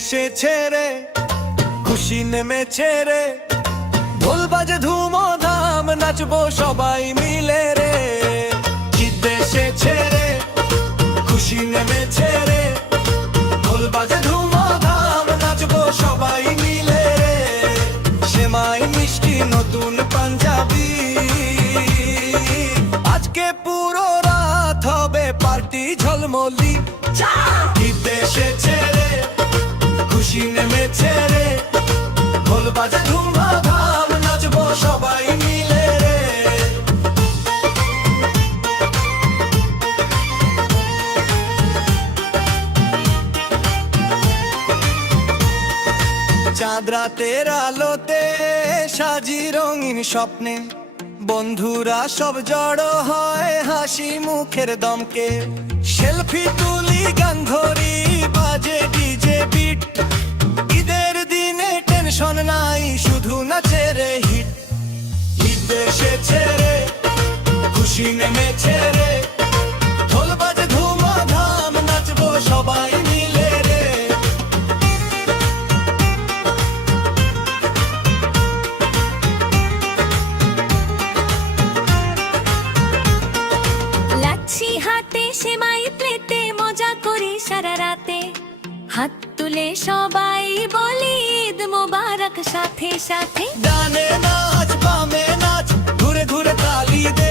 এসেছে রে, খুশি নেমেছে রে, ঢোল বাজে ধুমধাম নাচবো সবাই মিলে রে। ঈদ এসেছে রে, খুশি নেমেছে রে, ঢোল বাজে ধুমধাম নাচবো সবাই মিলে রে। সেমাই মিষ্টি নতুন পাঞ্জাবি, আজকে পুরো রাত হবে পার্টি ঝলমলি। ঈদ এসেছে রে, খুশি নেমেছে রে, ঢোল বাজে ধুমধাম নাচবো সবাই মিলে রে। চাঁদ রাতের আলোতে সাজি রঙিন স্বপ্নে, বন্ধুরা সব জড়ো হয় হাসি মুখের দমকে। সেলফি তুলি গান ধরি বাজে ডিজে বিট, ঈদের দিনে টেনশন নাই শুধু নাচের হিট। ঈদ এসেছে রে, খুশি নেমেছে রে, ঢোল বাজে ধুমধাম নাচবো সবাই মিলে রে। লাচ্ছি হাতে সেমাই প্লেটে মজা করি সারা রাতে, হাত তুলে সবাই বলি ঈদ মোবারক সাথে সাথে। ডানে নাচ বামে নাচ, ঘুরে ঘুরে তালি দে,